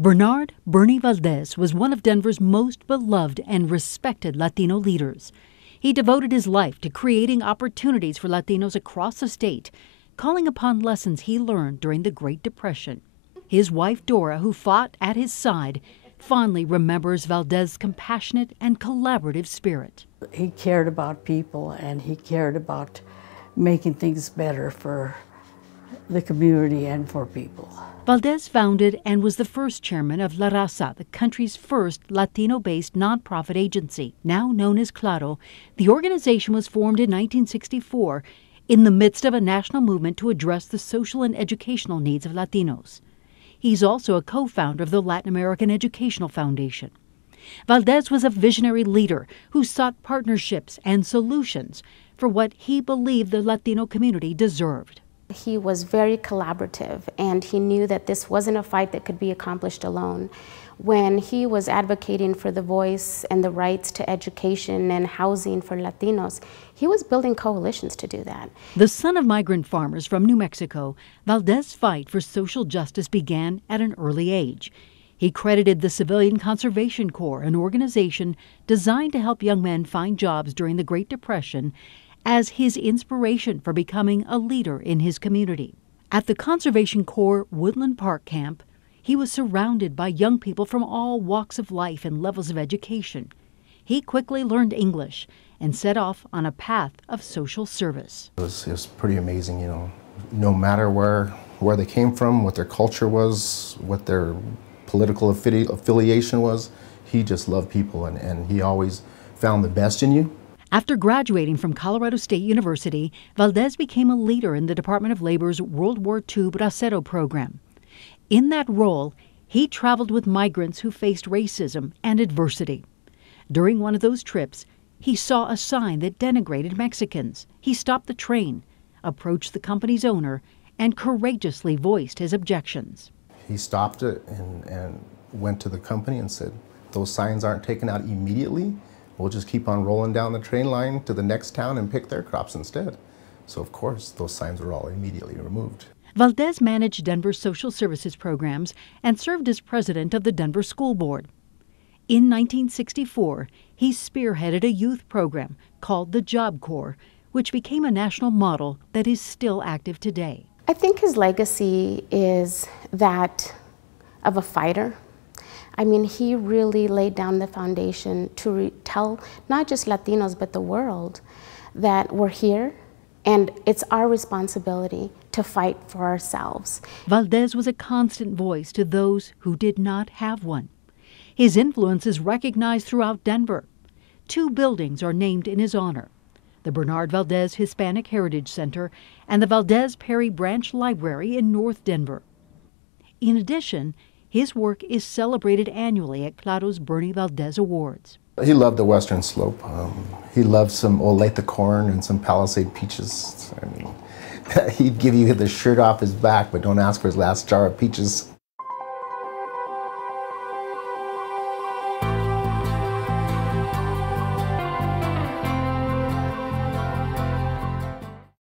Bernard "Bernie" Valdez was one of Denver's most beloved and respected Latino leaders. He devoted his life to creating opportunities for Latinos across the state, calling upon lessons he learned during the Great Depression. His wife, Dora, who fought at his side, fondly remembers Valdez's compassionate and collaborative spirit. He cared about people, and he cared about making things better for the community and for people. Valdez founded and was the first chairman of La Raza, the country's first Latino-based nonprofit agency. Now known as Claro, the organization was formed in 1964 in the midst of a national movement to address the social and educational needs of Latinos. He's also a co-founder of the Latin American Educational Foundation. Valdez was a visionary leader who sought partnerships and solutions for what he believed the Latino community deserved. He was very collaborative, and he knew that this wasn't a fight that could be accomplished alone. When he was advocating for the voice and the rights to education and housing for Latinos, he was building coalitions to do that. The son of migrant farmers from New Mexico, Valdez's fight for social justice began at an early age. He credited the Civilian Conservation Corps, an organization designed to help young men find jobs during the Great Depression, as his inspiration for becoming a leader in his community. At the Conservation Corps Woodland Park camp, he was surrounded by young people from all walks of life and levels of education. He quickly learned English and set off on a path of social service. It was pretty amazing, no matter where they came from, what their culture was, what their political affiliation was, he just loved people, and he always found the best in you. After graduating from Colorado State University, Valdez became a leader in the Department of Labor's World War II Bracero program. In that role, he traveled with migrants who faced racism and adversity. During one of those trips, he saw a sign that denigrated Mexicans. He stopped the train, approached the company's owner, and courageously voiced his objections. He stopped it and went to the company and said, "Those signs aren't taken out immediately. We'll just keep on rolling down the train line to the next town and pick their crops instead." So of course, those signs were all immediately removed. Valdez managed Denver's social services programs and served as president of the Denver School Board. In 1964, he spearheaded a youth program called the Job Corps, which became a national model that is still active today. I think his legacy is that of a fighter. I mean, he really laid down the foundation to tell not just Latinos, but the world that we're here, and it's our responsibility to fight for ourselves. Valdez was a constant voice to those who did not have one. His influence is recognized throughout Denver. 2 buildings are named in his honor: the Bernard Valdez Hispanic Heritage Center and the Valdez Perry Branch Library in North Denver. In addition, his work is celebrated annually at Claro's Bernie Valdez Awards. He loved the Western Slope. He loved some Olathe corn and some Palisade peaches. I mean, he'd give you the shirt off his back, but don't ask for his last jar of peaches.